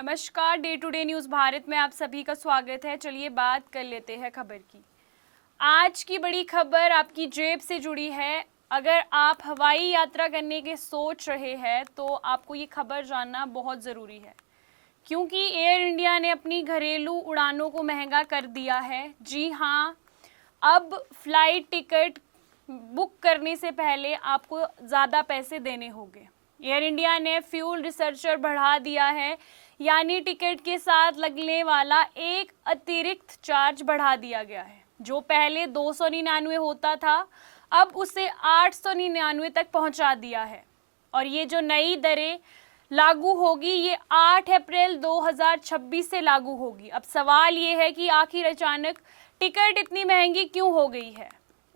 नमस्कार, day to day news Bharat में आप सभी का स्वागत है। चलिए बात कर लेते हैं खबर की। आज की बड़ी खबर आपकी जेब से जुड़ी है। अगर आप हवाई यात्रा करने के सोच रहे हैं तो आपको ये खबर जानना बहुत ज़रूरी है, क्योंकि एयर इंडिया ने अपनी घरेलू उड़ानों को महंगा कर दिया है। जी हाँ, अब फ्लाइट टिकट बुक करने से पहले आपको ज़्यादा पैसे देने होंगे। एयर इंडिया ने फ्यूल रिसर्चर बढ़ा दिया है, यानी टिकट के साथ लगने वाला एक अतिरिक्त चार्ज बढ़ा दिया गया है। जो पहले 299 होता था, अब उसे 899 तक पहुंचा दिया है। और ये जो नई दरें लागू होगी, ये 8 अप्रैल 2026 से लागू होगी। अब सवाल ये है कि आखिर अचानक टिकट इतनी महंगी क्यों हो गई है।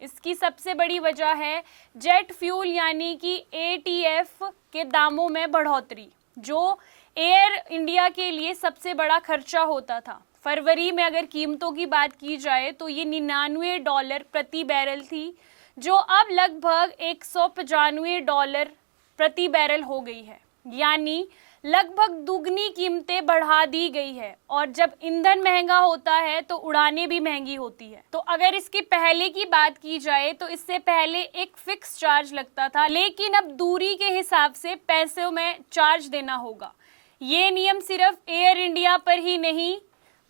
इसकी सबसे बड़ी वजह है जेट फ्यूल यानी कि ATF के दामों में बढ़ोतरी, जो एयर इंडिया के लिए सबसे बड़ा खर्चा होता था। फरवरी में अगर कीमतों की बात की जाए तो ये $99 प्रति बैरल थी, जो अब लगभग $195 प्रति बैरल हो गई है, यानी लगभग दुगनी कीमतें बढ़ा दी गई है। और जब ईंधन महंगा होता है तो उड़ानें भी महंगी होती है। तो अगर इसकी पहले की बात की जाए तो इससे पहले एक फिक्स चार्ज लगता था, लेकिन अब दूरी के हिसाब से पैसों में चार्ज देना होगा। ये नियम सिर्फ एयर इंडिया पर ही नहीं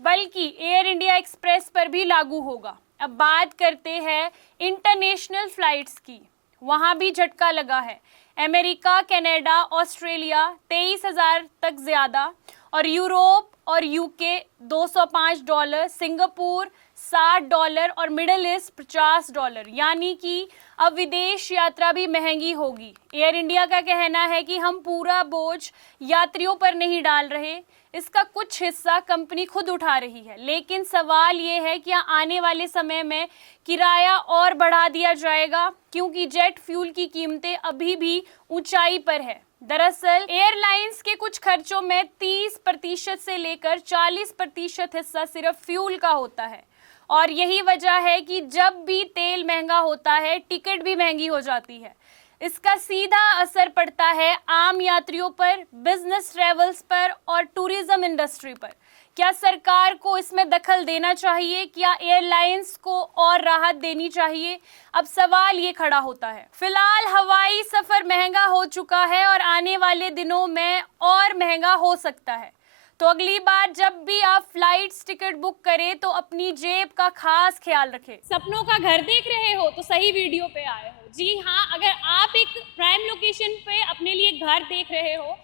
बल्कि एयर इंडिया एक्सप्रेस पर भी लागू होगा। अब बात करते हैं इंटरनेशनल फ्लाइट्स की। वहाँ भी झटका लगा है। अमेरिका, कनाडा, ऑस्ट्रेलिया 23,000 तक ज़्यादा, और यूरोप और UK $205, सिंगापुर $60 और मिडिल ईस्ट $50, यानी कि अब विदेश यात्रा भी महंगी होगी। एयर इंडिया का कहना है कि हम पूरा बोझ यात्रियों पर नहीं डाल रहे, इसका कुछ हिस्सा कंपनी खुद उठा रही है। लेकिन सवाल ये है कि आने वाले समय में किराया और बढ़ा दिया जाएगा, क्योंकि जेट फ्यूल की कीमतें अभी भी ऊंचाई पर है। दरअसल एयरलाइंस के कुछ खर्चों में 30% से लेकर 40% हिस्सा सिर्फ फ्यूल का होता है। और यही वजह है कि जब भी तेल महंगा होता है, टिकट भी महंगी हो जाती है। इसका सीधा असर पड़ता है आम यात्रियों पर, बिजनेस ट्रेवल्स पर और टूरिज्म इंडस्ट्री पर। क्या सरकार को इसमें दखल देना चाहिए? क्या एयरलाइंस को और राहत देनी चाहिए? अब सवाल ये खड़ा होता है। फिलहाल हवाई सफर महंगा हो चुका है और आने वाले दिनों में और महंगा हो सकता है। तो अगली बार जब भी आप फ्लाइट्स टिकट बुक करें तो अपनी जेब का खास ख्याल रखें। सपनों का घर देख रहे हो तो सही वीडियो पे आए हो। जी हाँ, अगर आप एक प्राइम लोकेशन पे अपने लिए घर देख रहे हो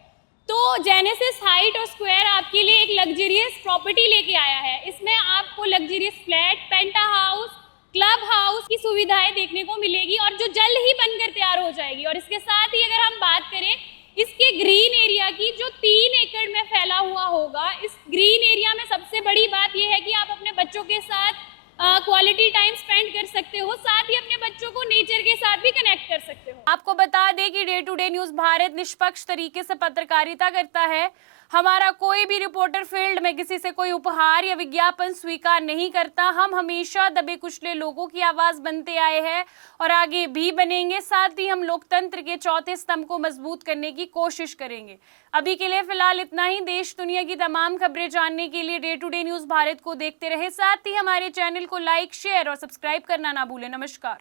तो जेनेसिस हाइट और स्क्वायर आपके लिए एक लग्जरियस प्रॉपर्टी लेके आया है। इसमें आपको लग्जरियस फ्लैट, पेंटा हाउस, क्लब हाउस की सुविधाएं देखने को मिलेगी, और जो जल्द ही बनकर तैयार हो जाएगी। और इसके साथ ही अगर हम बात करें इसके ग्रीन एरिया की, जो 3 एकड़ में फैला हुआ होगा, इस ग्रीन एरिया में सबसे बड़ी बात यह है कि आप अपने बच्चों के साथ क्वालिटी टाइम स्पेंड कर सकते हो, साथ ही अपने बच्चों को नेचर के साथ भी कनेक्ट कर सकते हो। आपको बता दें कि day to day news Bharat निष्पक्ष तरीके से पत्रकारिता करता है। हमारा कोई भी रिपोर्टर फील्ड में किसी से कोई उपहार या विज्ञापन स्वीकार नहीं करता। हम हमेशा दबे कुचले लोगों की आवाज़ बनते आए हैं और आगे भी बनेंगे। साथ ही हम लोकतंत्र के चौथे स्तंभ को मजबूत करने की कोशिश करेंगे। अभी के लिए फिलहाल इतना ही। देश दुनिया की तमाम खबरें जानने के लिए day to day news Bharat को देखते रहे। साथ ही हमारे चैनल को लाइक, शेयर और सब्सक्राइब करना ना भूलें। नमस्कार।